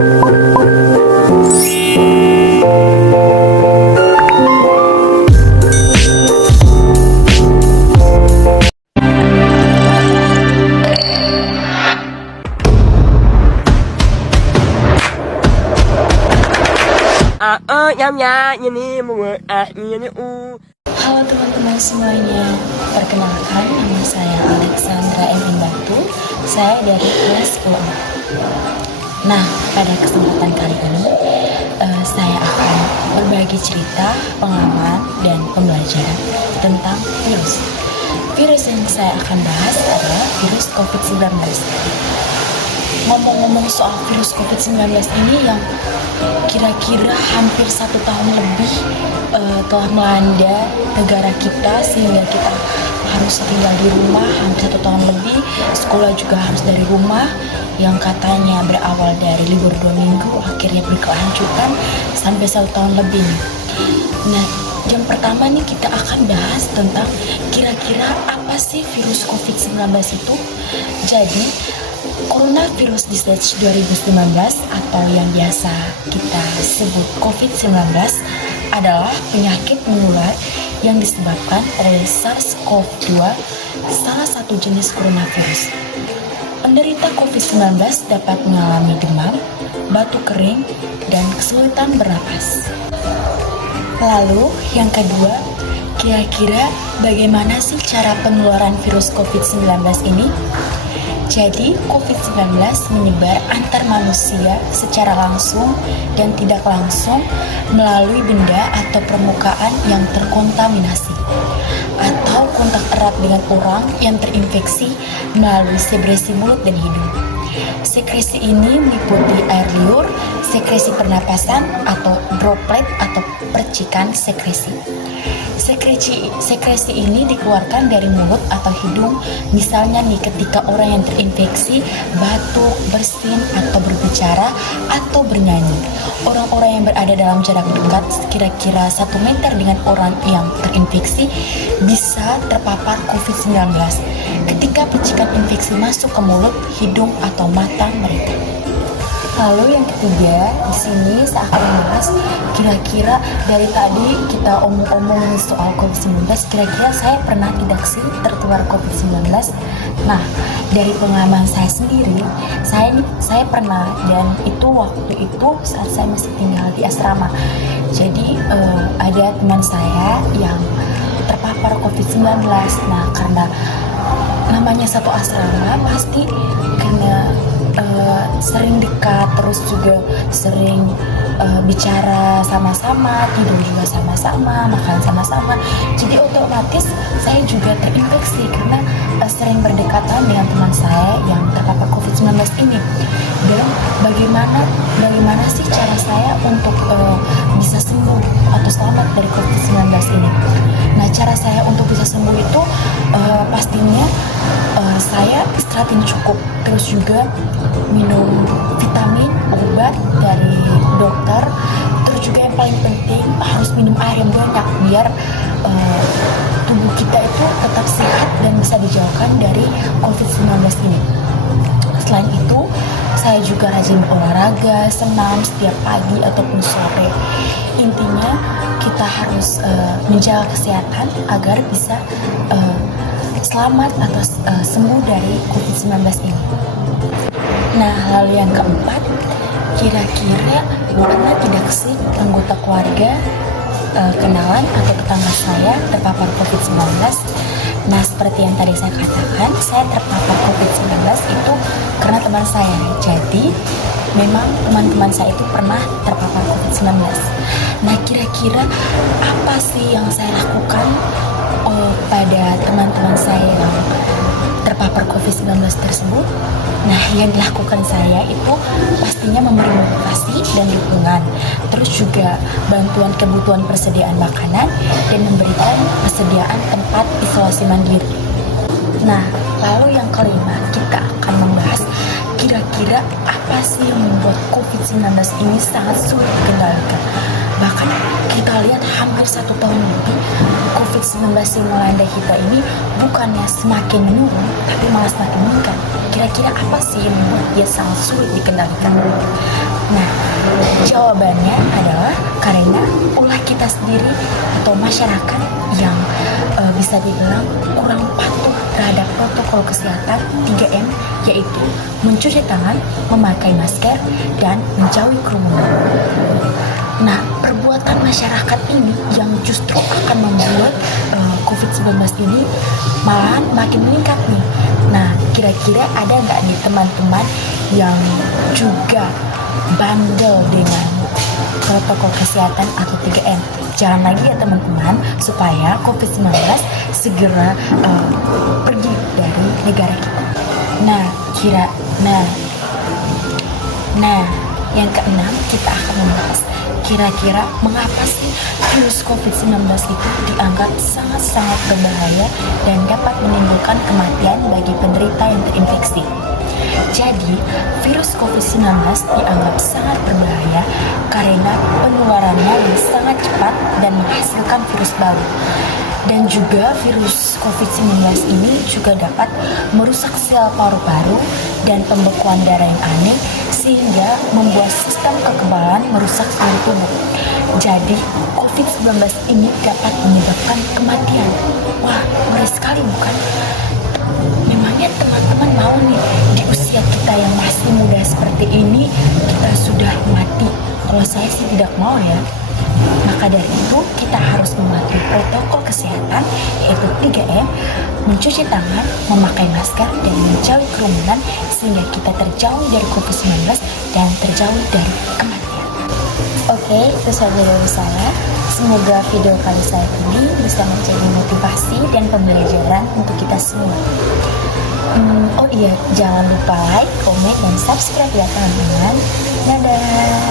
Halo teman-teman semuanya, perkenalkan nama saya Alexandra Emin Batu. Saya dari kelas 10. Nah, pada kesempatan kali ini saya akan berbagi cerita, pengalaman, dan pembelajaran tentang virus. Virus yang saya akan bahas adalah virus COVID-19. Ngomong-ngomong soal virus COVID-19 ini yang kira-kira hampir 1 tahun lebih telah melanda negara kita, sehingga kita harus tinggal di rumah hampir 1 tahun lebih. Sekolah juga harus dari rumah, yang katanya berawal dari libur 2 minggu akhirnya berkelanjutan sampai 1 tahun lebih. Nah, yang pertama nih kita akan bahas tentang kira-kira apa sih virus COVID-19 itu. Jadi Coronavirus Disease 2019 atau yang biasa kita sebut COVID-19 adalah penyakit menular yang disebabkan oleh SARS-CoV-2, salah satu jenis coronavirus. Penderita COVID-19 dapat mengalami demam, batuk kering, dan kesulitan bernapas. Lalu yang kedua, kira-kira bagaimana sih cara penularan virus COVID-19 ini? Jadi, COVID-19 menyebar antar manusia secara langsung dan tidak langsung melalui benda atau permukaan yang terkontaminasi, atau kontak erat dengan orang yang terinfeksi melalui sekresi mulut dan hidung. Sekresi ini meliputi air liur, sekresi pernapasan, atau droplet atau percikan sekresi. Sekresi ini dikeluarkan dari mulut atau hidung, misalnya nih ketika orang yang terinfeksi batuk, bersin, atau berbicara, atau bernyanyi. Orang-orang yang berada dalam jarak dekat kira-kira 1 meter dengan orang yang terinfeksi bisa terpapar COVID-19 ketika percikan infeksi masuk ke mulut, hidung, atau mata mereka. Lalu yang ketiga, di sini saya akan membahas kira-kira dari tadi kita omong-omong soal COVID-19, kira-kira saya pernah tidak sih tertular COVID-19? Nah, dari pengalaman saya sendiri, saya pernah, dan itu waktu itu saat saya masih tinggal di asrama. Jadi ada teman saya yang terpapar COVID-19. Nah, karena namanya satu asrama pasti karena sering dekat, terus juga sering bicara sama-sama, tidur juga sama-sama, makan sama-sama. Jadi otomatis saya juga terinfeksi karena sering berdekatan dengan teman saya yang terpapar COVID-19 ini. Dan bagaimana sih cara saya untuk bisa sembuh atau selamat dari COVID-19 ini? Nah, cara saya untuk bisa sembuh itu pastinya saya istirahat yang cukup, terus juga minum vitamin, obat dari dokter, terus juga yang paling penting harus minum air yang banyak biar tubuh kita itu tetap sehat dan bisa dijauhkan dari COVID-19 ini. Selain itu, saya juga rajin olahraga, senam setiap pagi ataupun sore. Intinya kita harus menjaga kesehatan agar bisa selamat atau sembuh dari COVID-19 ini. Nah, lalu yang keempat, kira-kira pernah tidak sih anggota keluarga, kenalan atau tetangga saya terpapar COVID-19? Nah, seperti yang tadi saya katakan, saya terpapar COVID-19 itu karena teman saya. Jadi, memang teman-teman saya itu pernah terpapar COVID-19. Nah, kira-kira apa sih yang saya lakukan pada teman-teman saya yang terpapar COVID-19 tersebut? Nah, yang dilakukan saya itu pastinya memberi motivasi dan dukungan, terus juga bantuan kebutuhan persediaan makanan, dan memberikan persediaan tempat isolasi mandiri. Nah, lalu yang kelima, kita akan membahas kira-kira apa sih yang membuat COVID-19 ini sangat sulit dikendalikan. Bahkan kita lihat hampir 1 tahun lebih COVID-19 yang melanda kita ini bukannya semakin menurun, tapi malah semakin meningkat. Kira-kira apa sih yang membuat dia sangat sulit dikendalikan? Jawabannya adalah karena ulah kita sendiri atau masyarakat yang bisa dibilang kurang patuh terhadap protokol kesehatan 3M, yaitu mencuci tangan, memakai masker, dan menjauhi kerumunan. Nah, perbuatan masyarakat ini yang justru akan membuat COVID-19 ini malahan makin meningkat nih. Nah, kira-kira ada nggak nih teman-teman yang juga bandel dengan protokol kesehatan atau 3M? Jangan lagi ya teman-teman, supaya COVID-19 segera pergi dari negara kita. Nah, yang keenam kita akan membahas kira-kira mengapa sih virus COVID-19 itu dianggap sangat-sangat berbahaya dan dapat menimbulkan kematian bagi penderita yang terinfeksi. Jadi, virus COVID-19 dianggap sangat berbahaya karena penularannya yang sangat cepat dan menghasilkan virus baru. Dan juga virus COVID-19 ini juga dapat merusak sel paru-paru dan pembekuan darah yang aneh sehingga membuat sistem kekebalan merusak seluruh tubuh. Jadi COVID-19 ini dapat menyebabkan kematian. Wah, ngeri sekali bukan? Memangnya teman-teman mau nih di usia kita yang masih muda seperti ini kita sudah mati? Kalau saya sih tidak mau ya. Maka dari itu kita harus mematuhi protokol kesehatan yaitu 3M, mencuci tangan, memakai masker, dan menjauhi kerumunan sehingga kita terjauh dari COVID-19 dan terjauh dari kematian. Oke, itu saja dari saya. Semoga video kali saya ini bisa menjadi motivasi dan pembelajaran untuk kita semua. Oh iya, jangan lupa like, comment, dan subscribe ya teman-teman. Dadah!